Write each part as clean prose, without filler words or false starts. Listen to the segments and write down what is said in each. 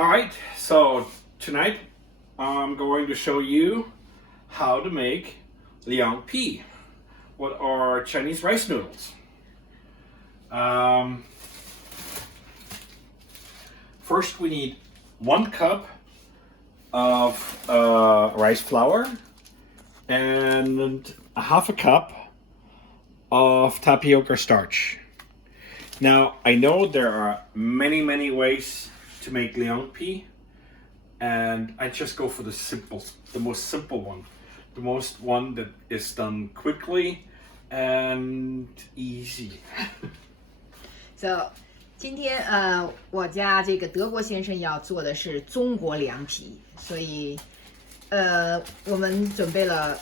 Alright, so tonight I'm going to show you how to make Liangpi, what are Chinese rice noodles. First we need 1 cup of rice flour and half a cup of tapioca starch. Now I know there are many ways to make Liangpi, and I just go for the most simple one, the most one that is done quickly and easy. So 今天我家这个德国先生要做的是中国凉皮，所以我们准备了，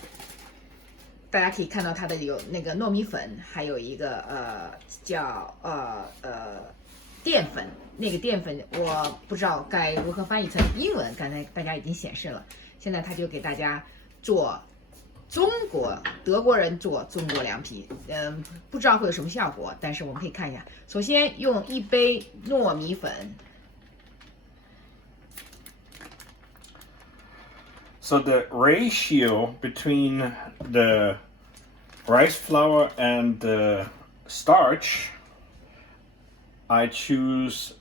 大家可以看到它的有那个糯米粉，还有一个叫淀粉，那个淀粉我不知道该如何翻译成英文，刚才大家已经显示了，现在他就给大家做德国人做中国凉皮，不知道会有什么效果，但是我们可以看一下。首先用1杯糯米粉。So the ratio between the rice flour and the starch, I choose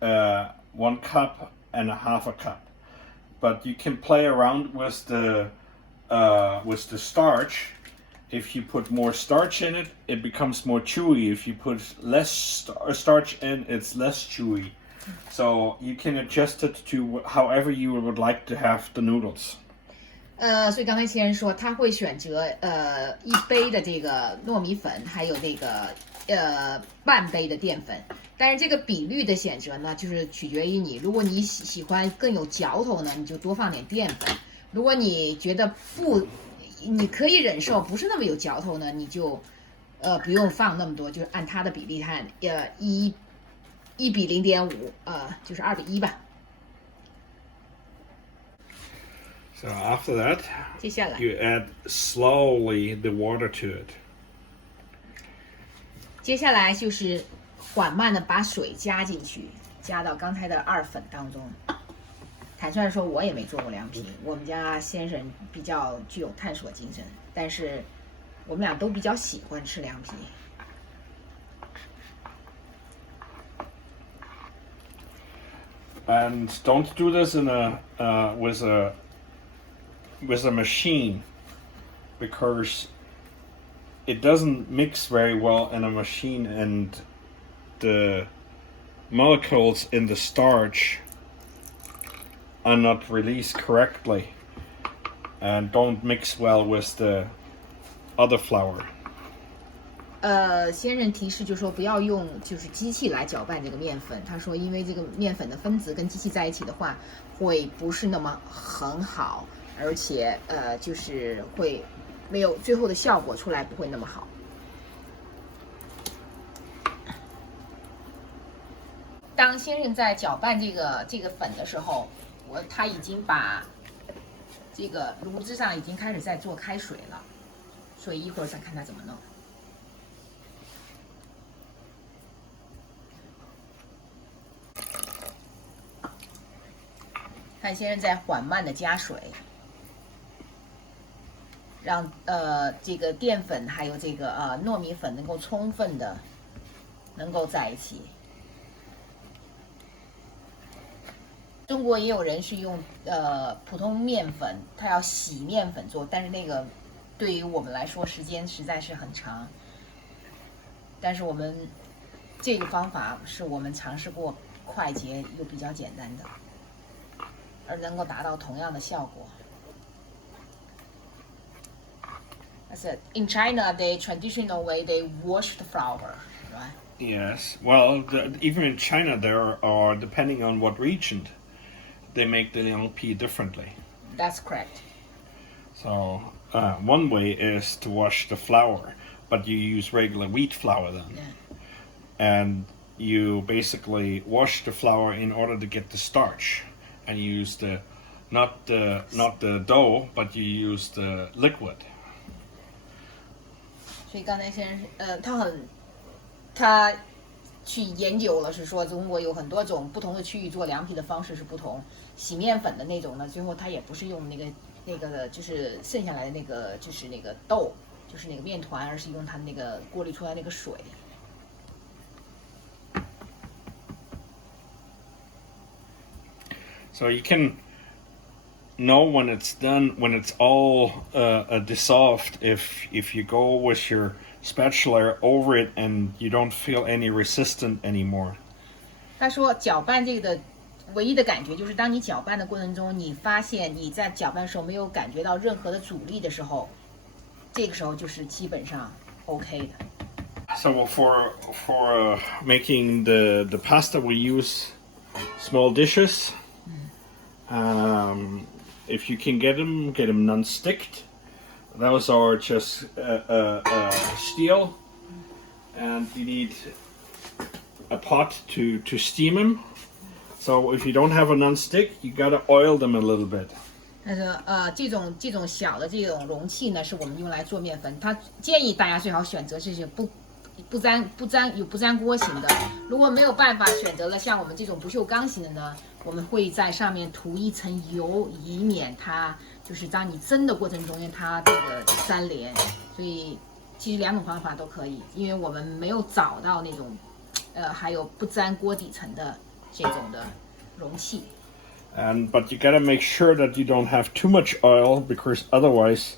1 cup and a half a cup. But you can play around with the starch. If you put more starch in it, it becomes more chewy. If you put less starch in, it's less chewy. So you can adjust it to however you would like to have the noodles. 所以刚才先生说他会选择1杯的这个糯米粉，还有那个半杯的淀粉。但是这个比率的选择呢，就是取决于你。如果你喜欢更有嚼头呢，你就多放点淀粉。如果你觉得你可以忍受不是那么有嚼头呢，你就不用放那么多，就是按它的比例看，1比0.5，就是2比1吧。So after that, 接下来 you add slowly the water to it. 接下来就是缓慢的把水加进去，加到刚才的2粉当中。坦率说，我也没做过凉皮。我们家先生比较具有探索精神，但是我们俩都比较喜欢吃凉皮。And don't do this in with a machine, because it doesn't mix very well in a machine, and the molecules in the starch are not released correctly and don't mix well with the other flour. 先生提示就说不要用就是机器来搅拌这个面粉。他说，因为这个面粉的分子跟机器在一起的话，会不是那么很好，而且就是会没有最后的效果出来不会那么好。当先生在搅拌这个粉的时候，他已经把这个炉子上已经开始在做开水了，所以一会儿再看他怎么弄。看先生在缓慢的加水，让这个淀粉还有这个糯米粉能够充分的能够在一起。中国也有人是用普通面粉，他要洗面粉做，但是那个对于我们来说时间实在是很长。但是我们这个方法是我们尝试过，快捷又比较简单的。而能够达到同样的效果。I said in China, the traditional way they wash the flour, right? Yes. Well, even in China, there are, depending on what region, they make the Liangpi differently. That's correct. So one way is to wash the flour, but you use regular wheat flour then. Yeah. And you basically wash the flour in order to get the starch. And you use not the dough, but you use the liquid. 所以刚才先生，他去研究了，是说中国有很多种不同的区域做凉皮的方式是不同。洗面粉的那种呢，最后它也不是用那个就是剩下来的那个就是那个豆，就是那个面团，而是用它那个过滤出来那个水。So you can know when it's done, when it's all dissolved, if you go with your spatula over it and you don't feel any resistance anymore. 他说搅拌这个的唯一的感觉就是，当你搅拌的过程中，你发现你在搅拌的时候没有感觉到任何的阻力的时候，这个时候就是基本上 OK 的。So for making the pasta, we use small dishes. If you can get them non-sticked. Those are just steel, and you need a pot to steam them. So if you don't have a non-stick, you gotta oil them a little bit. 但是这种小的这种容器呢，是我们用来做面粉。他建议大家最好选择这些不粘锅型的。如果没有办法选择了像我们这种不锈钢型的呢，我们会在上面涂一层油，以免它就是当你蒸的过程中间它这个粘连。所以其实两种方法都可以，因为我们没有找到那种还有不粘锅底层的这种的容器。But you gotta make sure that you don't have too much oil, because otherwise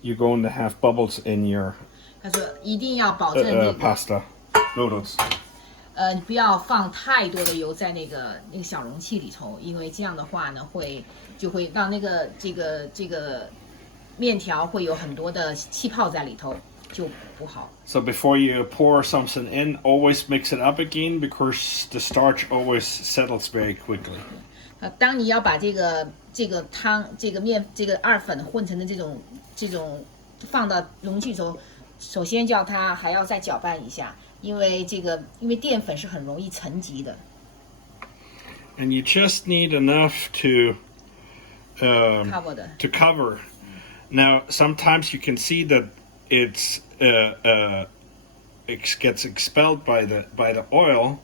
you're going to have bubbles in your 他说一定要保证这个 pasta noodles. 你不要放太多的油在那个小容器里头，因为这样的话呢，就会让这个面条会有很多的气泡在里头，就不好。So before you pour something in, always mix it up again, because the starch always settles very quickly. 当你要把这个汤、这个二粉混成的这种放到容器中，首先它还要再搅拌一下，因为淀粉是很容易沉积的。And you just need enough to cover. Now, sometimes you can see that it gets expelled by the oil.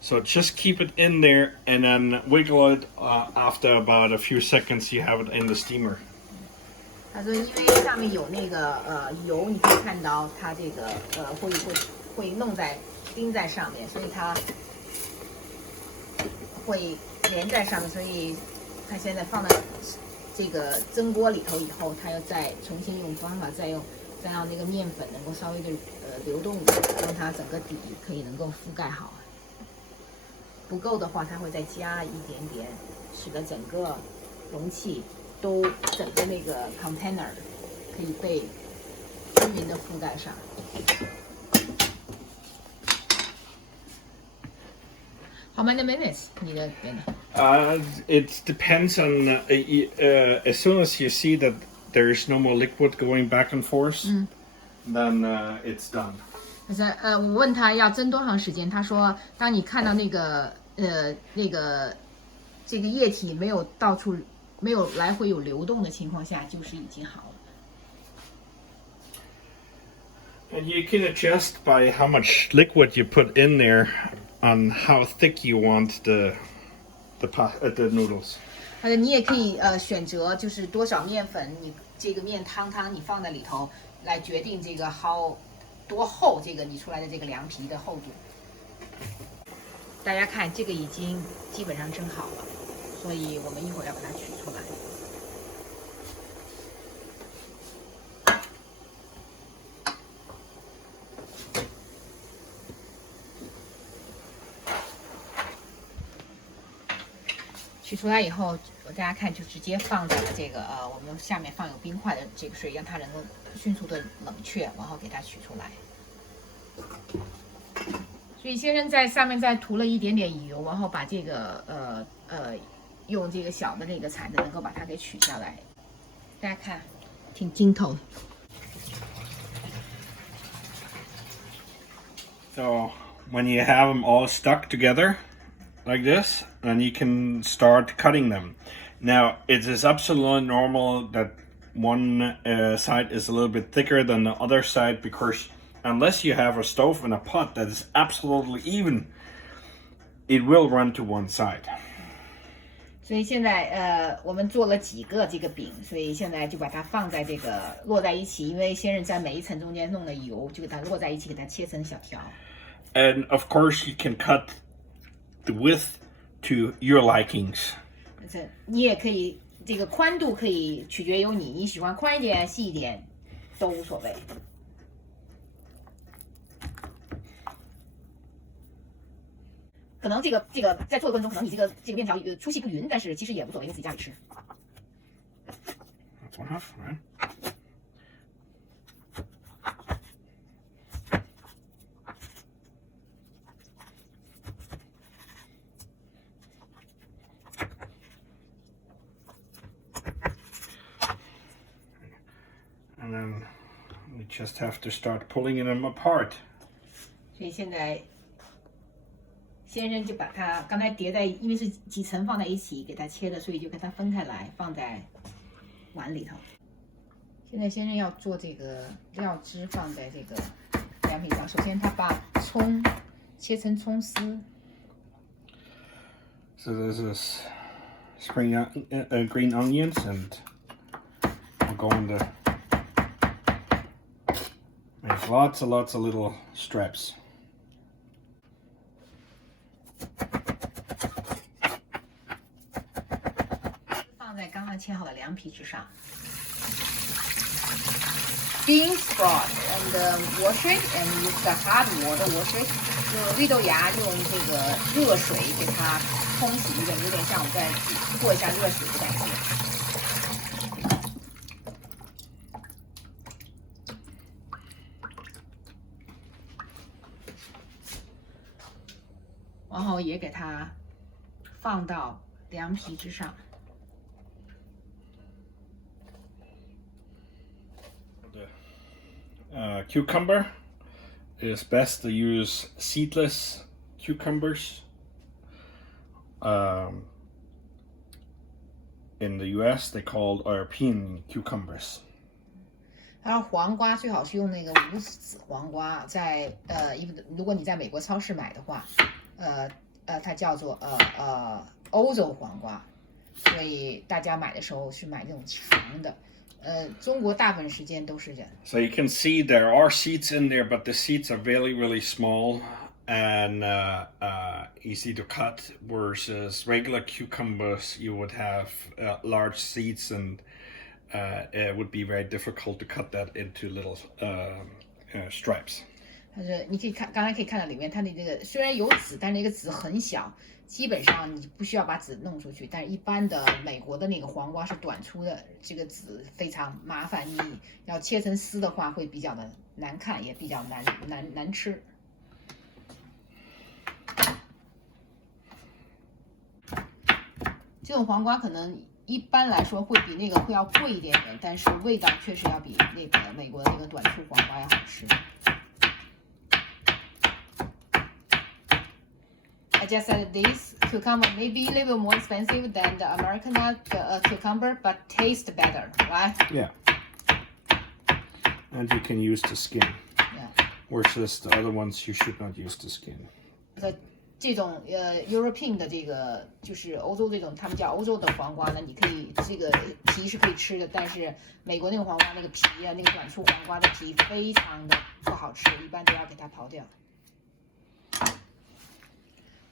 So just keep it in there and then wiggle it after about a few seconds. You have it in the steamer. 他说，因为上面有那个油，你可以看到它这个会钉在上面，所以它会连在上面，所以它现在放到这个蒸锅里头以后，它要再重新用方法再让那个面粉能够稍微的流动，让它整个底可以能够覆盖好。不够的话，它会再加一点点，使得整个容器整个那个 container 可以被均匀的覆盖上。How many minutes? 你的边的？It depends on as soon as you see that there is no more liquid going back and forth, then it's done. 我问他要蒸多长时间，他说，当你看到这个液体没有来回有流动的情况下，就是已经好了。And you can adjust by how much liquid you put in there on how thick you want the noodles. 他说你也可以选择就是多少面粉，你这个面汤你放在里头来决定这个多厚，这个你出来的这个凉皮的厚度。大家看，这个已经基本上蒸好了，所以我们一会儿要把它取出来。取出来以后，大家看就直接放在了这个我们下面放有冰块的这个水，让它能够迅速的冷却，然后给它取出来。所以先生在上面再涂了一点点油，然后把这个用这个小的那个铲子能够把它给取下来。大家看，挺精透的。So when you have them all stuck together like this, then you can start cutting them. Now it is absolutely normal that one side is a little bit thicker than the other side, because unless you have a stove and a pot that is absolutely even, it will run to one side. 所以现在我们做了几个这个饼，所以现在就把它放在这个摞在一起，因为先生在每一层中间弄了油，就给它摞在一起，给它切成小条。And of course, you can cut the width to your likings. 你也可以，这个宽度可以取决于你，你喜欢宽一点、细一点都无所谓。可能这个在做的过程中，可能你这个面条粗细不匀，但是其实也无所谓，你自己家里吃。That's one half, right? And then we just have to start pulling them apart. 所以现在先生就把它刚才叠在，因为是几层放在一起给它切的，所以就给它分开来放在碗里头。现在先生要做这个料汁放在这个凉皮上，首先他把葱切成葱丝。So this is green onions, and we're going to make lots and lots of little strips. 放在刚刚切好的凉皮之上。Beans broth and wash it and use the hot water wash it。用绿豆芽用这个热水给它冲洗一遍，有点像我们在过一下热水的感觉。然后也给它放到凉皮之上。Cucumber, is best to use seedless cucumbers. In the US, they called European cucumbers. 然后黄瓜最好是用那个无籽黄瓜，如果你在美国超市买的话，它叫做欧洲黄瓜，所以大家买的时候是买那种长的。中国大部分时间都是这样。So you can see there are seeds in there, but the seeds are really, really small and easy to cut. Versus regular cucumbers, you would have large seeds, and it would be very difficult to cut that into little stripes. 你可以看，刚才可以看到里面它的这个虽然有籽，但是那个籽很小，基本上你不需要把籽弄出去。但是一般的美国的那个黄瓜是短粗的，这个籽非常麻烦，你要切成丝的话会比较的难看，也比较难吃。这种黄瓜可能一般来说会比那个会要贵一点点，但是味道确实要比那个美国的那个短粗黄瓜要好吃。I just said this cucumber may be a little more expensive than the American cucumber, but taste better, right? Yeah. And you can use the skin. Yeah. Versus the other ones, you should not use the skin. 这种European 的这个就是欧洲这种，他们叫欧洲的黄瓜呢，你可以这个皮是可以吃的，但是美国那个黄瓜那个皮啊，那个短粗黄瓜的皮非常的不好吃，一般都要给它刨掉。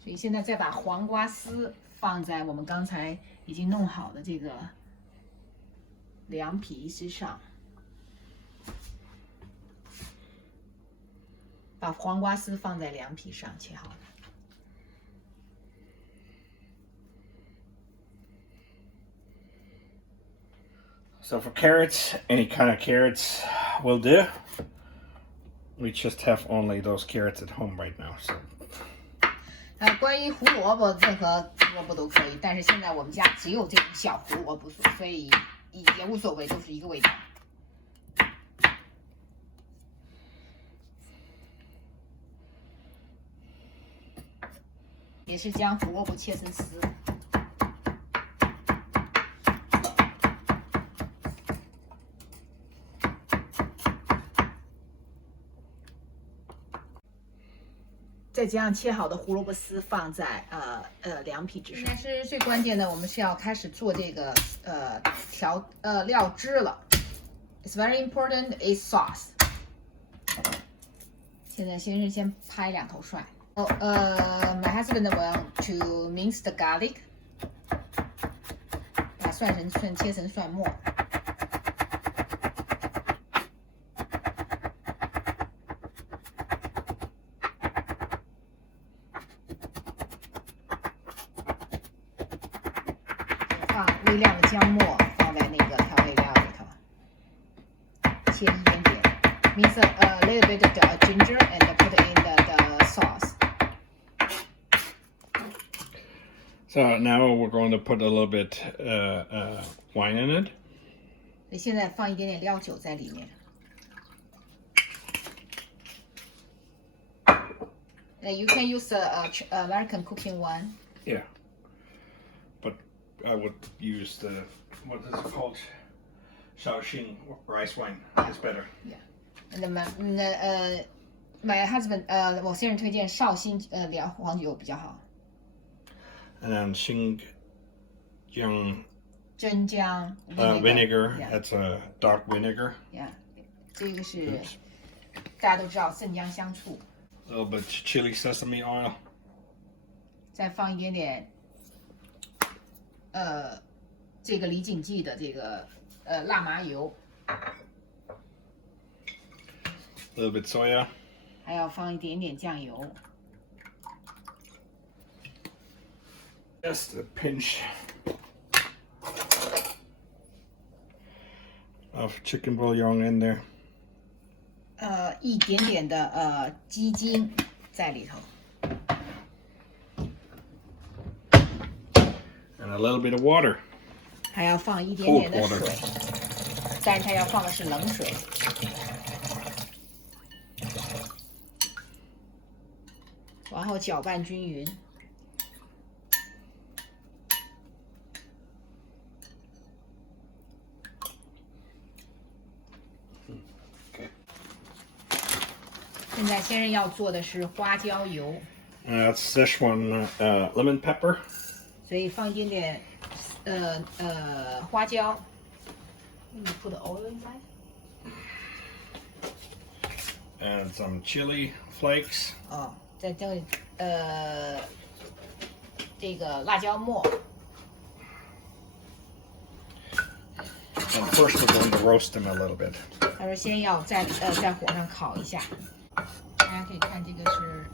所以现在再把黄瓜丝放在我们刚才已经弄好的这个凉皮之上，把黄瓜丝放在凉皮上切好的。So for carrots, any kind of carrots will do. We just have only those carrots at home right now, so. 关于胡萝卜，任何胡萝卜都可以，但是现在我们家只有这种小胡萝卜，所以也无所谓，都是一个味道。也是将胡萝卜切成丝。再加上切好的胡萝卜丝放在凉皮之上。现在是最关键的，我们是要开始做这个料汁了。It's very important is sauce。现在先生先拍2头蒜。My husband want to mince the garlic。把蒜切成蒜末。放微量的姜末放在那个调味料里头，切一点点 ，mix a little bit of the ginger and put in the sauce. So now we're going to put a little bit wine in it. 所以现在放一点点料酒在里面。You can use American cooking wine. Yeah. But I would use the, what is it called? Shaoxing rice wine. It's better. Yeah. And my husband, 我先生推荐绍兴黄酒比较好。And then Xinjiang 真姜 vinegar. Yeah. That's a dark vinegar. Yeah. 这个是大家都知道镇江香醋。A little bit chili sesame oil. 再放一点点这个李锦记的这个辣麻油。A little bit soya. 还要放一点点酱油。Just a pinch of chicken bouillon in there. 一点点的鸡精在里头。And a little bit of water. 还要放一点点的水，但是它要放的是冷水。然后搅拌均匀。现在先生要做的是花椒油。That's Szechuan lemon pepper. 所以放一点点花椒。You put the oil inside. And some chili flakes. 哦，再这这个辣椒末。And first we're going to roast them a little bit. 他说先要在火上烤一下。大家可以看这个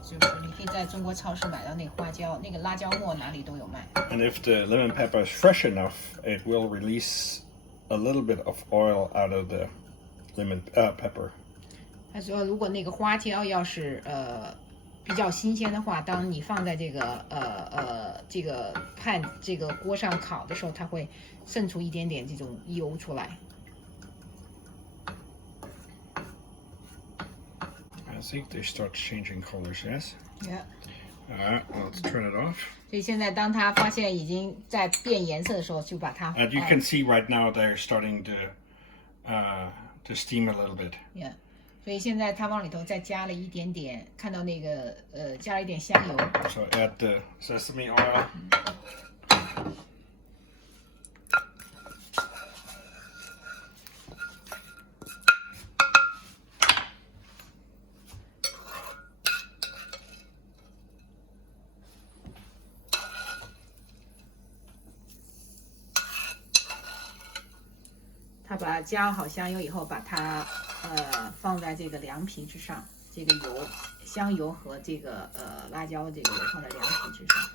就是你可以在中国超市买到那个花椒，那个辣椒末哪里都有卖。And if the lemon pepper is fresh enough, it will release a little bit of oil out of the lemon pepper. 他说如果那个花椒要是比较新鲜的话，当你放在这个这个锅上烤的时候，它会渗出一点点这种油出来。I think they start changing colors, yes? Yeah. Alright, let's turn it off. 所以现在当它发现已经在变颜色的时候，就把它。And you can see right now they're starting to steam a little bit. Yeah. 所以现在它往里头再加了一点点，看到那个加了一点香油。So add the sesame oil. 他把加好香油以后，把它放在这个凉皮之上，这个油香油和这个辣椒这个油放在凉皮之上。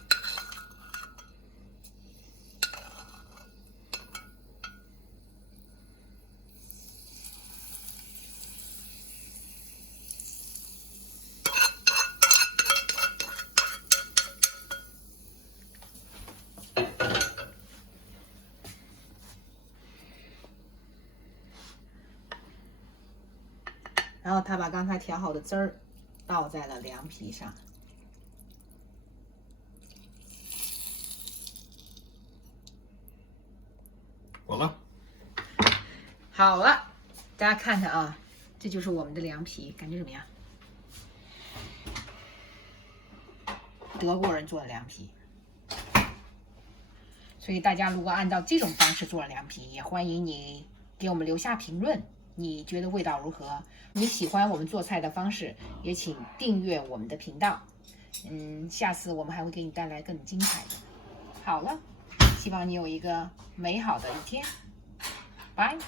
然后他把刚才调好的汁儿倒在了凉皮上。好了，好了，大家看看啊，这就是我们的凉皮，感觉怎么样？德国人做的凉皮。所以大家如果按照这种方式做了凉皮，也欢迎你给我们留下评论，你觉得味道如何？你喜欢我们做菜的方式，也请订阅我们的频道。下次我们还会给你带来更精彩的。好了，希望你有一个美好的一天，拜。